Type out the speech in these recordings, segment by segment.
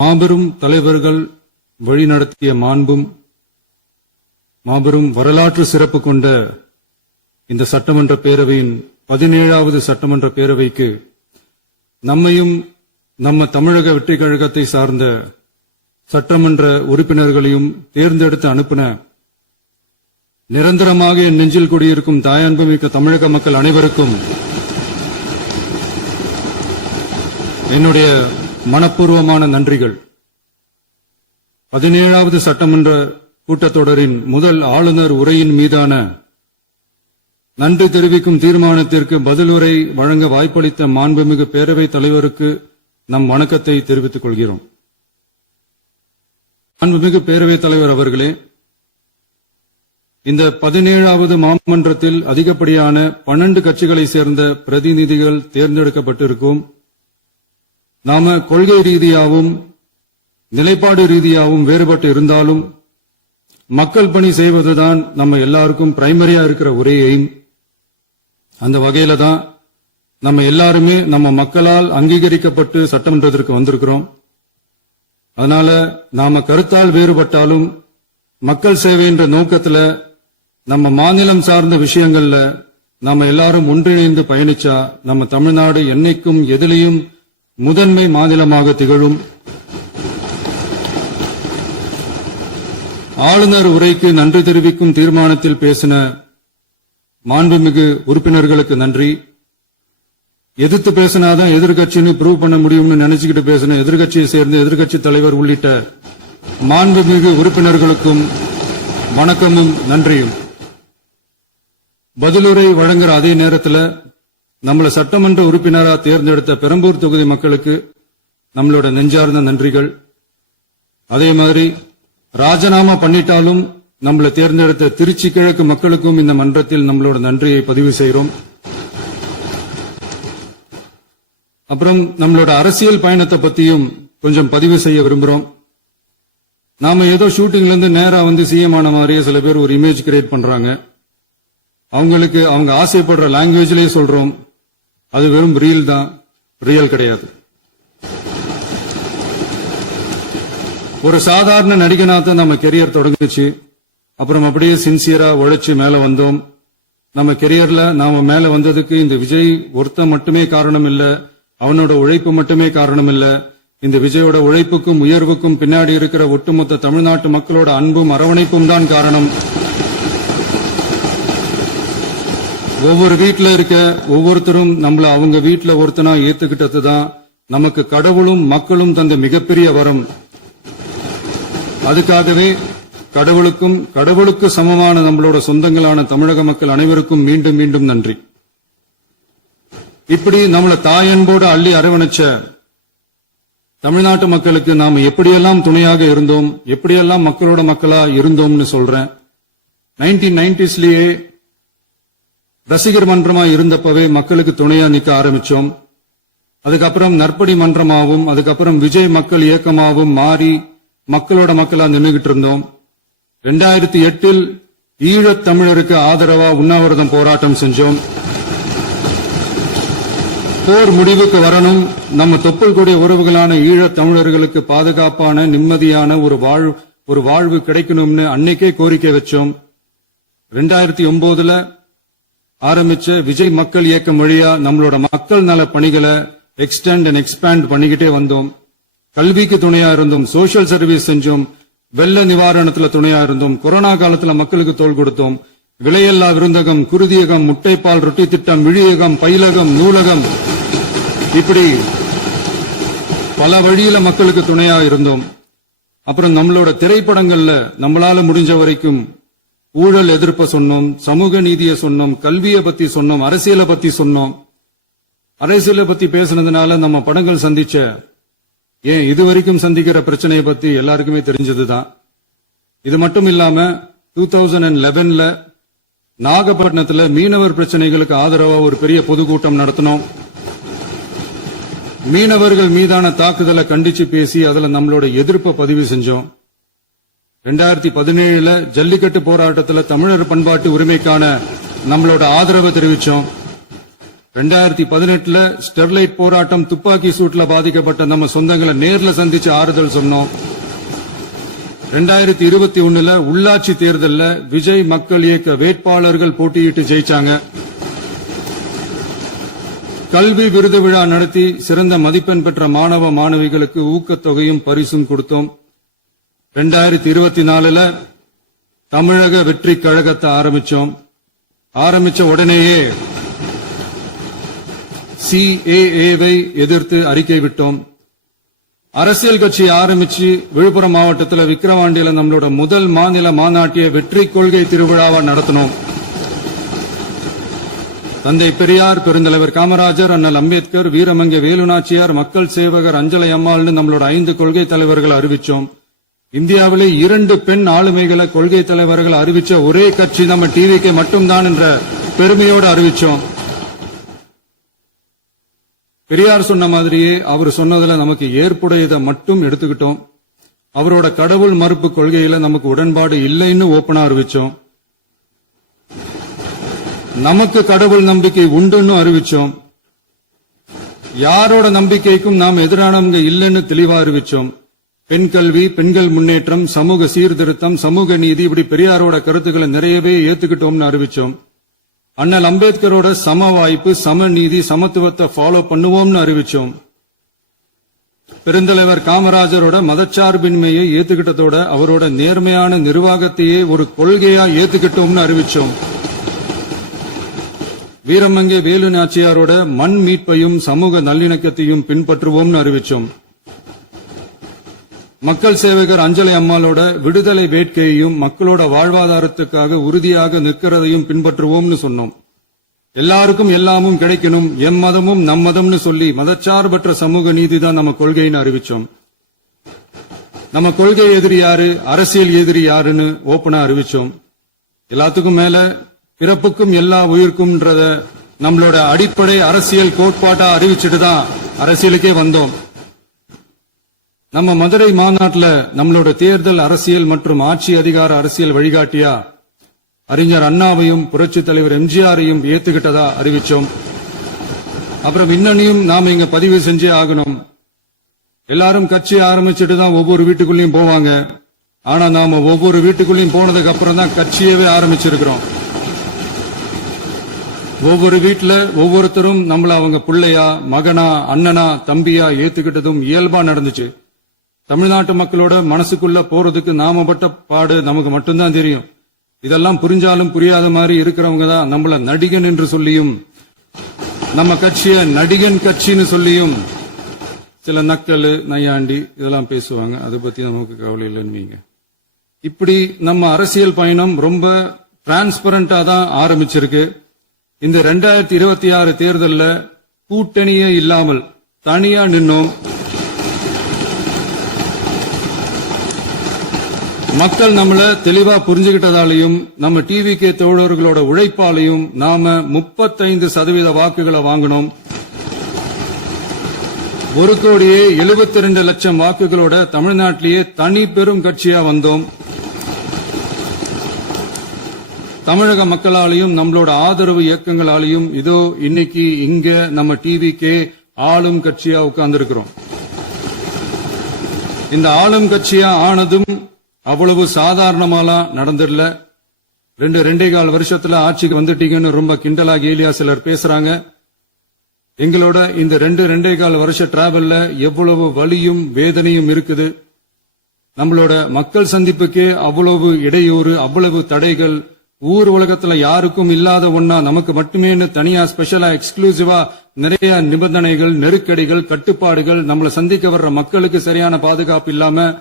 மாபெரும் தலைவர்கள் வழிநடத்திய மாண்பும் மாபெரும் வரலாற்று சிறப்பு கொண்ட இந்த சட்டமன்ற பேரவையின் 17வது சட்டமன்ற பேரவைக்கு நம்மையும் நம்ம தமிழக வெற்றிக் கழகத்தை சார்ந்த சட்டமன்ற உறுப்பினர்களையும் தேர்ந்தெடுத்து அனுப்பின நிரந்தரமாக என் நெஞ்சில் குடியிருக்கும் தாயன்புமிக்க தமிழக மக்கள் அனைவருக்கும் என்னுடைய மனப்பூர்வமான நன்றிகள். 17வது சட்டமன்ற கூட்டத்தொடரின் முதல் ஆளுநர் உரையின் மீதான நன்றி தெரிவிக்கும் தீர்மானத்திற்கு பதிலுரை வழங்க வாய்ப்பளித்த மாண்புமிகு பேரவைத் தலைவருக்கு நம் வணக்கத்தை தெரிவித்துக் கொள்கிறோம். மாண்புமிகு பேரவைத் தலைவர் அவர்களே, இந்த 17வது மாமன்றத்தில் அதிகப்படியான 12 கட்சிகளைச் சேர்ந்த பிரதிநிதிகள் தேர்ந்தெடுக்கப்பட்டிருக்கும். நாம கொள்கை ரீதியாகவும் நிலைப்பாடு ரீதியாகவும் வேறுபட்டு இருந்தாலும் மக்கள் பணி செய்வதுதான் நம்ம எல்லாருக்கும் பிரைமரியா இருக்கிற ஒரே எய்ம். அந்த வகையில தான் நம்ம எல்லாருமே நம்ம மக்களால் அங்கீகரிக்கப்பட்டு சட்டமன்றத்திற்கு வந்திருக்கிறோம். அதனால நாம கருத்தால் வேறுபட்டாலும் மக்கள் சேவை என்ற நோக்கத்துல நம்ம மாநிலம் சார்ந்த விஷயங்கள்ல நாம எல்லாரும் ஒன்றிணைந்து பயணிச்சா நம்ம தமிழ்நாடு என்னைக்கும் எதிலையும் முதன்மை மாநிலமாக திகழும். ஆளுநர் உரைக்கு நன்றி தெரிவிக்கும் தீர்மானத்தில் பேசின மாண்புமிகு உறுப்பினர்களுக்கு நன்றி. எதிர்த்து பேசினாதான் எதிர்கட்சின்னு ப்ரூவ் பண்ண முடியும்னு நினைச்சுக்கிட்டு பேசின எதிர்கட்சியை சேர்ந்த எதிர்கட்சி தலைவர் உள்ளிட்ட மாண்புமிகு உறுப்பினர்களுக்கும் வணக்கமும் நன்றியும். பதிலுரை வழங்குற அதே நேரத்தில் நம்மள சட்டமன்ற உறுப்பினரா தேர்ந்தெடுத்த பெரம்பூர் தொகுதி மக்களுக்கு நம்மளோட நெஞ்சார்ந்த நன்றிகள். அதே மாதிரி ராஜினாமா பண்ணிட்டாலும் நம்மளை தேர்ந்தெடுத்த திருச்சி கிழக்கு மக்களுக்கும் இந்த மன்றத்தில் நம்மளோட நன்றியை பதிவு செய்கிறோம். அப்புறம் நம்மளோட அரசியல் பயணத்தை பத்தியும் கொஞ்சம் பதிவு செய்ய விரும்புறோம். நாம ஏதோ ஷூட்டிங்ல இருந்து நேரா வந்து சிஎம் ஆன மாதிரியே சில பேர் ஒரு இமேஜ் கிரியேட் பண்றாங்க. அவங்களுக்கு அவங்க ஆசைப்படுற லாங்குவேஜ்லயே சொல்றோம், அது வெறும் ரீல் தான், ரியல் கிடையாது. ஒரு சாதாரண நடிகனாத்தான் நம்ம கெரியர் தொடங்குச்சு. அப்புறம் அப்படியே சின்சியரா உழைச்சு மேல வந்தோம். நம்ம கெரியர்ல நாம மேல வந்ததுக்கு இந்த விஜய் ஒருத்தன் மட்டுமே காரணம் இல்ல, அவனோட உழைப்பு மட்டுமே காரணம் இல்ல. இந்த விஜயோட உழைப்புக்கும் உயர்வுக்கும் பின்னாடி இருக்கிற ஒட்டுமொத்த தமிழ்நாட்டு மக்களோட அன்பும் அரவணைப்பும் தான் காரணம். ஒவ்வொரு வீட்டுல இருக்க ஒவ்வொருத்தரும் நம்மள அவங்க வீட்டுல ஒருத்தனா ஏத்துக்கிட்டது தான் நமக்கு கடவுளும் மக்களும் தந்த மிகப்பெரிய வரம். அதுக்காகவே கடவுளுக்கு சமமான நம்மளோட சொந்தங்களான தமிழக மக்கள் அனைவருக்கும் மீண்டும் மீண்டும் நன்றி. இப்படி நம்மள தாயன்போடு அள்ளி அரவணைச்ச தமிழ்நாட்டு மக்களுக்கு நாம எப்படியெல்லாம் துணையாக இருந்தோம், எப்படியெல்லாம் மக்களோட மக்களா இருந்தோம்னு சொல்றேன். 1990ஸ்லயே ரசிகர் மன்றமா இருந்தப்பவே மக்களுக்கு துணையா நிக்க ஆரம்பிச்சோம். அதுக்கப்புறம் நற்படி மன்றமாவும் அதுக்கப்புறம் விஜய் மக்கள் இயக்கமாவும் மாறி மக்களோட மக்களா நின்னுகிட்டு இருந்தோம். 2008 ஈழத் தமிழருக்கு ஆதரவா உண்ணாவிரதம் போராட்டம் செஞ்சோம். போர் முடிவுக்கு வரணும், நம்ம தொப்புள் கூடிய உறவுகளான ஈழத் தமிழர்களுக்கு பாதுகாப்பான நிம்மதியான ஒரு வாழ்வு கிடைக்கணும்னு அன்னைக்கே கோரிக்கை வச்சோம். 2009 ஆரம்பிச்ச விஜய் மக்கள் இயக்கம் வழியா நம்மளோட மக்கள் நல பணிகளை எக்ஸ்டெண்ட் அண்ட் எக்ஸ்பேண்ட் பண்ணிக்கிட்டே வந்தோம். கல்விக்கு துணையா இருந்தோம், சோசியல் சர்வீஸ் செஞ்சோம், வெள்ள நிவாரணத்துல துணையா இருந்தோம், கொரோனா காலத்துல மக்களுக்கு தோள் கொடுத்தோம். விலையில்லா விருந்தகம், குருதியகம், முட்டைப்பால் ரொட்டி திட்டம், விழியகம், பயிலகம், நூலகம், இப்படி பல வழியில மக்களுக்கு துணையா இருந்தோம். அப்புறம் நம்மளோட திரைப்படங்கள்ல நம்மளால முடிஞ்ச வரைக்கும் ஊழல் எதிர்ப்ப சொன்னோம், சமூக நீதியை சொன்னோம், கல்வியை பத்தி சொன்னோம், அரசியலை பத்தி சொன்னோம். அரசியலை பத்தி பேசுனதுனால நம்ம படங்கள் சந்திச்ச இதுவரைக்கும் சந்திக்கிற பிரச்சனையை பத்தி எல்லாருக்குமே தெரிஞ்சதுதான். இது மட்டும் இல்லாம 2011 நாகப்பட்டினத்துல மீனவர் பிரச்சனைகளுக்கு ஆதரவா ஒரு பெரிய பொதுக்கூட்டம் நடத்தினோம். மீனவர்கள் மீதான தாக்குதலை கண்டிச்சு பேசி அதுல நம்மளோட எதிர்ப்பை பதிவு செஞ்சோம். 2017 ஜல்லிக்கட்டு போராட்டத்தில் தமிழர் பண்பாட்டு உரிமைக்கான நம்மளோட ஆதரவை தெரிவிச்சோம். 2018 ஸ்டெர்லைட் போராட்டம் துப்பாக்கி சூட்ல பாதிக்கப்பட்ட நம்ம சொந்தங்களை நேர்ல சந்திச்சு ஆறுதல் சொன்னோம். 2021 உள்ளாட்சி தேர்தல்ல விஜய் மக்கள் இயக்க வேட்பாளர்கள் போட்டியிட்டு ஜெயிச்சாங்க. கல்வி விருது விழா நடத்தி சிறந்த மதிப்பெண் பெற்ற மாணவ மாணவிகளுக்கு ஊக்கத்தொகையும் பரிசும் கொடுத்தோம். 2024 தமிழக வெற்றி கழகத்தை ஆரம்பிச்ச உடனேயே CAA-வை எதிர்த்து அறிக்கை விட்டோம். அரசியல் கட்சி ஆரம்பிச்சு விழுப்புரம் மாவட்டத்தில் விக்கிரவாண்டியில நம்மளோட முதல் மாநில மாநாட்டிய வெற்றி கொள்கை திருவிழாவை நடத்தினோம். தந்தை பெரியார், பெருந்தலைவர் காமராஜர், அண்ணல் அம்பேத்கர், வீரமங்கை வேலுநாச்சியார், மக்கள் சேவகர் அஞ்சலை அம்மாள்னு நம்மளோட 5 கொள்கை தலைவர்கள் அறிவிச்சோம். இந்தியாவிலே 2 பெண் ஆளுமைகளை கொள்கை தலைவர்கள் அறிவிச்ச ஒரே கட்சி நம்ம டிவிக்கு மட்டும்தான் என்ற பெருமையோடு அறிவிச்சோம். பெரியார் சொன்ன மாதிரியே அவர் சொன்னதுல நமக்கு ஏற்புடையதை மட்டும் எடுத்துக்கிட்டோம். அவரோட கடவுள் மறுப்பு கொள்கையில நமக்கு உடன்பாடு இல்லைன்னு ஓப்பனா அறிவிச்சோம். நமக்கு கடவுள் நம்பிக்கை உண்டுன்னு அறிவிச்சோம். யாரோட நம்பிக்கைக்கும் நாம் எதிரானவங்க இல்லைன்னு தெளிவா அறிவிச்சோம். பெண் கல்வி, பெண்கள் முன்னேற்றம், சமூக சீர்திருத்தம், சமூக நீதி, இப்படி பெரியாரோட கருத்துக்களை நிறையவே ஏத்துக்கிட்டோம்னு அறிவிச்சோம். அண்ணல் அம்பேத்கரோட சம வாய்ப்பு, சமநீதி, சமத்துவத்தை ஃபாலோ பண்ணுவோம்னு அறிவிச்சோம். பெருந்தலைவர் காமராஜரோட மதச்சார்பின்மையை ஏத்துக்கிட்டதோட அவரோட நேர்மையான நிர்வாகத்தையே ஒரு கொள்கையா ஏத்துக்கிட்டோம்னு அறிவிச்சோம். வீரமங்கை வேலு நாச்சியாரோட மண் மீட்பையும் சமூக நல்லிணக்கத்தையும் பின்பற்றுவோம்னு அறிவிச்சோம். மக்கள் சேவகர் அஞ்சலை அம்மாளோட விடுதலை வேட்கையையும் மக்களோட வாழ்வாதாரத்துக்காக உறுதியாக நிற்கிறதையும் பின்பற்றுவோம்னு சொன்னோம். எல்லாருக்கும் எல்லாமும் கிடைக்கணும், எம் மதமும் நம் மதம்னு சொல்லி மதச்சார்பற்ற சமூக நீதி தான் நம்ம கொள்கைன்னு அறிவிச்சோம். நம்ம கொள்கை எதிரி யாரு, அரசியல் எதிரி யாருன்னு ஓப்பனா அறிவிச்சோம். எல்லாத்துக்கும் மேல பிறப்புக்கும் எல்லா உயிர்க்கும்ன்றத நம்மளோட அடிப்படை அரசியல் கோட்பாட்டா அறிவிச்சுட்டு தான் அரசியலுக்கே வந்தோம். நம்ம மதுரை மாநாட்டில் நம்மளோட தேர்தல் அரசியல் மற்றும் ஆட்சி அதிகார அரசியல் வழிகாட்டியா அறிஞர் அண்ணாவையும் புரட்சித் தலைவர் எம்ஜிஆரையும் ஏத்துக்கிட்டதா அறிவிச்சோம். அப்புறம் இன்னனையும் நாம இங்க பதிவு செஞ்சே ஆகணும். எல்லாரும் கட்சி ஆரம்பிச்சுட்டு தான் ஒவ்வொரு வீட்டுக்குள்ளேயும் போவாங்க. ஆனா நாம ஒவ்வொரு வீட்டுக்குள்ளேயும் போனதுக்கு அப்புறம் தான் கட்சியவே ஆரம்பிச்சிருக்கிறோம். ஒவ்வொரு வீட்டுல ஒவ்வொருத்தரும் நம்மள அவங்க பிள்ளையா, மகனா, அண்ணனா, தம்பியா ஏத்துக்கிட்டதும் இயல்பா நடந்துச்சு. தமிழ்நாட்டு மக்களோட மனசுக்குள்ள போறதுக்கு நாம பட்ட பாடு நமக்கு மட்டும்தான் தெரியும். இதெல்லாம் புரிஞ்சாலும் புரியாத மாதிரி இருக்கிறவங்க தான் நம்மள நடிகன் என்று சொல்லியும் நம்ம கட்சிய நடிகன் கட்சின்னு சொல்லியும் சில நக்கல், நையாண்டி இதெல்லாம் பேசுவாங்க. அதை பத்தி நமக்கு கவலை இல்லைன்னு. இப்படி நம்ம அரசியல் பயணம் ரொம்ப டிரான்ஸ்பரண்டா தான் ஆரம்பிச்சிருக்கு. இந்த 2026 தேர்தல்ல கூட்டணியே இல்லாமல் தனியா நின்னோம். மக்கள் நம்மள தெளிவா புரிஞ்சுகிட்டதாலையும் நம்ம டிவிகே தோழர்களோட உழைப்பாலையும் நாம 35% வாக்குகளை வாங்கினோம். 1,72,00,000 வாக்குகளோட தமிழ்நாட்டிலேயே தனி பெரும் கட்சியா வந்தோம். தமிழக மக்களாலையும் நம்மளோட ஆதரவு இயக்கங்களாலையும் இதோ இன்னைக்கு இங்க நம்ம டிவிகே ஆளும் கட்சியா உட்கார்ந்திருக்கிறோம். இந்த ஆளும் கட்சியா ஆனதும் அவ்வளவு சாதாரணமாலாம் நடந்துடல. 2.25 வருஷத்துல ஆட்சிக்கு வந்துட்டீங்கன்னு ரொம்ப கிண்டலா கேலியா சிலர் பேசுறாங்க. எங்களோட இந்த 2.25 வருஷ டிராவல்ல எவ்வளவு வலியும் வேதனையும் இருக்குது. நம்மளோட மக்கள் சந்திப்புக்கே அவ்வளவு இடையூறு, அவ்வளவு தடைகள், ஊர் உலகத்துல யாருக்கும் இல்லாத ஒன்னா நமக்கு மட்டுமே தனியா ஸ்பெஷலா எக்ஸ்க்ளூசிவா நிறைய நிபந்தனைகள், நெருக்கடிகள், கட்டுப்பாடுகள், நம்மள சந்திக்க வர்ற மக்களுக்கு சரியான பாதுகாப்பு இல்லாம,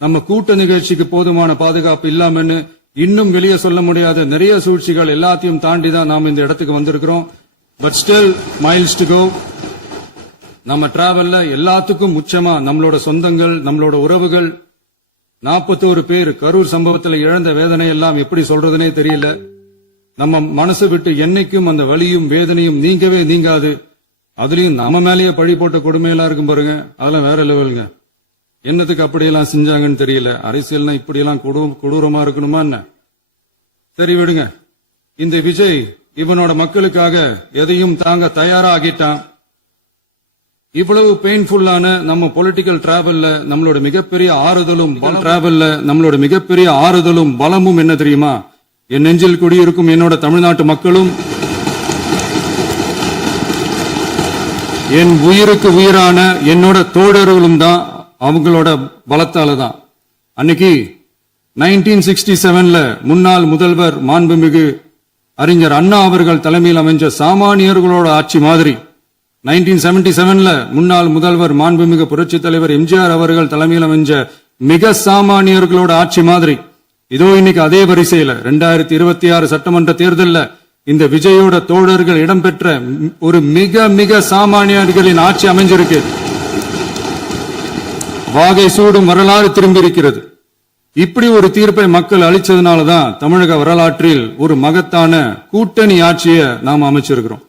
நம்ம கூட்ட நிகழ்ச்சிக்கு போதுமான பாதுகாப்பு இல்லாமன்னு இன்னும் வெளியே சொல்ல முடியாத நிறைய சூழ்ச்சிகள் எல்லாத்தையும் தாண்டி தான் நாம இந்த இடத்துக்கு வந்திருக்கிறோம். But still miles to go. நம்ம டிராவல்ல எல்லாத்துக்கும் உச்சமா நம்மளோட சொந்தங்கள், நம்மளோட உறவுகள். 41 பேர் கரூர் சம்பவத்தில் இழந்த வேதனை எல்லாம் எப்படி சொல்றதுனே தெரியல. நம்ம மனசு விட்டு என்னைக்கும் அந்த வலியும் வேதனையும் நீங்கவே நீங்காது. அதுலயும் நம்ம மேலேயே பழி போட்ட கொடுமையெல்லாம் இருக்கும் பாருங்க, அதெல்லாம் வேற லெவலுங்க. என்னத்துக்கு அப்படியெல்லாம் செஞ்சாங்கன்னு தெரியல. அரசியல்னா இப்படியெல்லாம் கொடூரமா இருக்கணுமா என்ன? சரி விடுங்க. இந்த விஜய் இவனோட மக்களுக்காக எதையும் தாங்க தயாராகிட்டான். இவ்வளவு பெயின்ஃபுல்லான நம்ம பொலிட்டிக்கல் டிராவல்ல நம்மளோட மிகப்பெரிய ஆறுதலும் பலமும் என்ன தெரியுமா? என் நெஞ்சில் குடியிருக்கும் என்னோட தமிழ்நாட்டு மக்களும் என் உயிருக்கு உயிரான என்னோட தோழர்களும் தான். அவங்களோட பலத்தால தான். அன்னைக்கு 1967ல முன்னாள் முதல்வர் மாண்புமிகு அறிஞர் அண்ணா அவர்கள் தலைமையில் அமைஞ்ச சாமானியர்களோட ஆட்சி மாதிரி, 1977ல முன்னாள் முதல்வர் மாண்புமிகு புரட்சித் தலைவர் எம்ஜிஆர் அவர்கள் தலைமையில் அமைஞ்ச மிக சாமானியர்களோட ஆட்சி மாதிரி, இதோ இன்னைக்கு அதே வரிசையில 2026 சட்டமன்ற தேர்தல்ல இந்த விஜயோட தோழர்கள் இடம்பெற்ற ஒரு மிக மிக சாமானியர்களின் ஆட்சி அமைஞ்சிருக்கு. வாகை சூடும் வரலாறு திரும்பி இருக்கிறது. இப்படி ஒரு தீர்ப்பை மக்கள் அளிச்சதுனாலதான் தமிழக வரலாற்றில் ஒரு மகத்தான கூட்டணி ஆட்சியை நாம் அமைச்சிருக்கிறோம்.